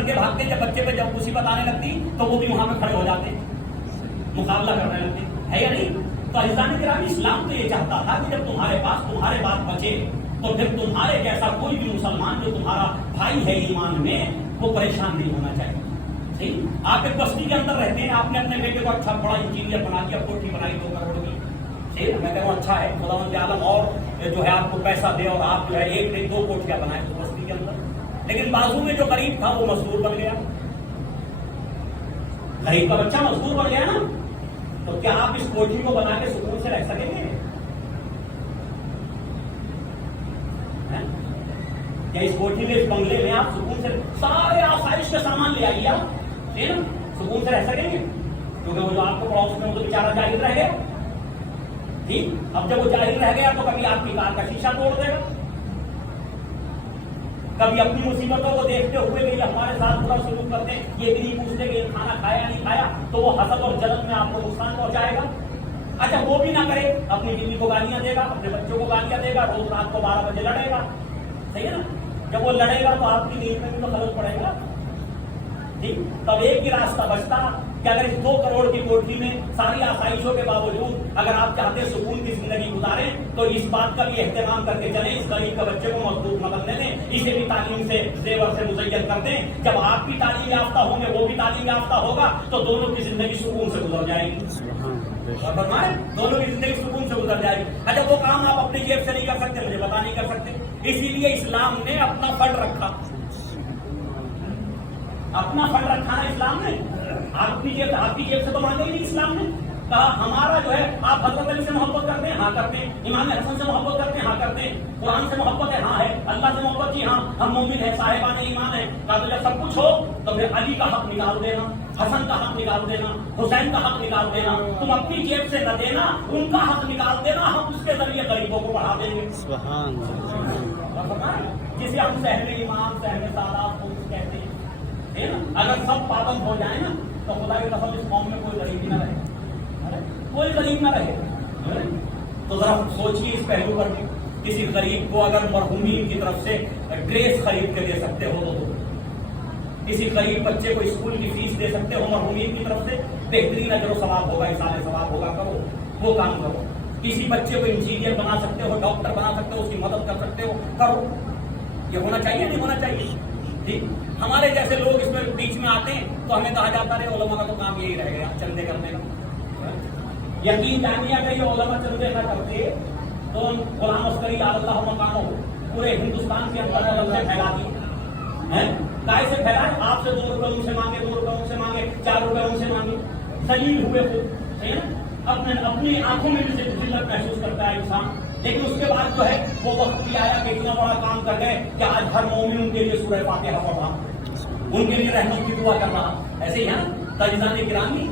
ڈر کے بھاگتے، جب بچے پہ جب مصیبت آنے لگتی تو وہ بھی وہاں پہ کھڑے ہو جاتے، مقابلہ کرنے لگتے، ہے یا نہیں؟ تو عزیزان گرامی، اسلام تو یہ چاہتا تھا کہ جب تمہارے پاس تمہارے بات بچے تو پھر تمہارے جیسا کوئی بھی مسلمان جو تمہارا بھائی ہے ایمان میں، وہ پریشان نہیں ہونا چاہیے. ٹھیک، آپ ایک بستی کے اندر رہتے ہیں، آپ نے اپنے بیٹے کو اچھا بڑا انجینئر بنا دیا، کوٹھی بنائی 2 کروڑ کی. ٹھیک، میں کہہ رہا ہوں اچھا ہے، خداوند عالم اور جو ہے آپ کو پیسہ دے اور آپ جو ہے 1 نہیں 2 کوٹھیاں بنائے تو بستی کے اندر. لیکن بازو میں جو غریب تھا وہ مزدور بن گیا، غریب کا بچہ مزدور بن گیا نا، تو کیا آپ اس کوٹھی کو بنا کے سکون سے رہ سکیں گے؟ کیا اس کوٹھی میں، اس بنگلے میں آپ سکون سے سارے آسائش کے سامان لے آئیے آپ، ٹھیک نا، سکون سے رہ سکیں گے؟ کیونکہ وہ جو آپ کو پڑوس میں وہ تو بیچارہ جاہل رہ گیا. ٹھیک، اب جب وہ جاہل رہ گیا تو کبھی آپ کی کار کا شیشہ توڑ دے گا، کبھی اپنی مصیبتوں کو دیکھتے ہوئے کہ یہ ہمارے ساتھ برا سلوک کرتے ہیں، یہ بھی نہیں پوچھتے کہ یہ کھانا کھایا نہیں کھایا، تو وہ حسد اور جلن میں آپ کو نقصان پہنچائے گا. اچھا وہ بھی نہ کرے، اپنی بیوی کو گالیاں دے گا، اپنے بچوں کو گالیاں دے گا، روز رات کو 12 بجے لڑے گا. صحیح ہے نا؟ جب وہ لڑے گا تو آپ کی نیند میں بھی تو خلل پڑے گا. ٹھیک، تب ایک ہی راستہ بچتا کہ اگر اس 2 کروڑ کی کوٹھی میں ساری آسائشوں کے باوجود اگر آپ چاہتے سکون کی زندگی گزاریں تو اس بات کا بھی اہتمام کر کے چلیں، اس غریب کا بچے کو مضبوط نہ بننے دیں، اسے بھی تعلیم سے زیور سے مزین کر دیں. جب آپ بھی تعلیم یافتہ ہوں گے، وہ بھی تعلیم یافتہ ہوگا، تو دونوں کی زندگی سکون سے گزر جائے گی. دونوں کی زندگی سکون سے گزر جائے گی. اچھا وہ کام آپ اپنی جیب سے نہیں کر سکتے، مجھے پتا نہیں کر سکتے، اسی لیے اسلام نے اپنا فنڈ رکھا. اپنا فنڈ رکھا ہے اسلام نے. آپ کی جیب سے تو مانگے ہی نہیں. اسلام نے کہا ہمارا جو ہے، آپ حضرت علی سے محبت کرتے ہیں، ہاں کرتے ہیں. امام حسن سے محبت کرتے ہیں، ہاں کرتے ہیں. قرآن سے محبت ہے، ہاں ہے. اللہ سے محبت کی، ہاں ہم مومن ہیں، صاحبان ایمان ہیں. کہا تو جب سب کچھ ہو تو پھر علی کا حق نکال دینا، حسن کا حق نکال دینا، حسین کا حق نکال دینا. تم اپنی جیب سے نہ دینا، ان کا حق نکال دینا، ہم اس کے ذریعے غریبوں کو بڑھا دیں گے. جسے ہم صاحب ایمان، صاحب سعادت کہتے ہیں. اگر سب پابند ہو جائیں نا تو خدا کی قسم اس قوم میں کوئی غریبی نہ رہے، کوئی غریب نہ رہے. تو ذرا سوچیے اس پہلو پر بھی. کسی غریب کو اگر مرحومین کی طرف سے ڈریس خرید کے دے سکتے ہو تو کسی غریب بچے کو اسکول کی فیس دے سکتے ہو مرحومین کی طرف سے، بہترین اجر و ثواب ہوگا، اصالہ ثواب ہوگا. کرو وہ کام کرو. کسی بچے کو انجینئر بنا سکتے ہو، ڈاکٹر بنا سکتے ہو، اس کی مدد کر سکتے ہو، کرو. یہ ہونا چاہیے نہیں ہونا چاہیے. ٹھیک، ہمارے جیسے لوگ اس میں بیچ میں آتے ہیں تو ہمیں کہا جاتا ہے علماء کا تو کام یہی رہ گیا چندے کرنے کا. یقین جانیے اگر یہ علماء چندے نہ کرتے تو غلام عسکری اللہ مکانوں پورے ہندوستان کے اندر علم سے پھیلا دی. کائے سے پھیلائے؟ آپ سے 2 روپے ان سے مانگے، 2 روپے ان سے مانگے، 4 روپے ان سے مانگے، ذلیل ہوئے خود. اپنی آنکھوں میں بھی ذلت محسوس کرتا ہے انسان. لیکن اس کے بعد جو ہے وہ وقت بھی آیا کہ اتنا بڑا کام کر گئے کہ آج ہر مومن ان کے لیے سورہ فاتحہ پڑھ رہا، ان کے لیے رحمت کی دعا کر رہا. ایسے ہی ہے نا عزیزان گرامی.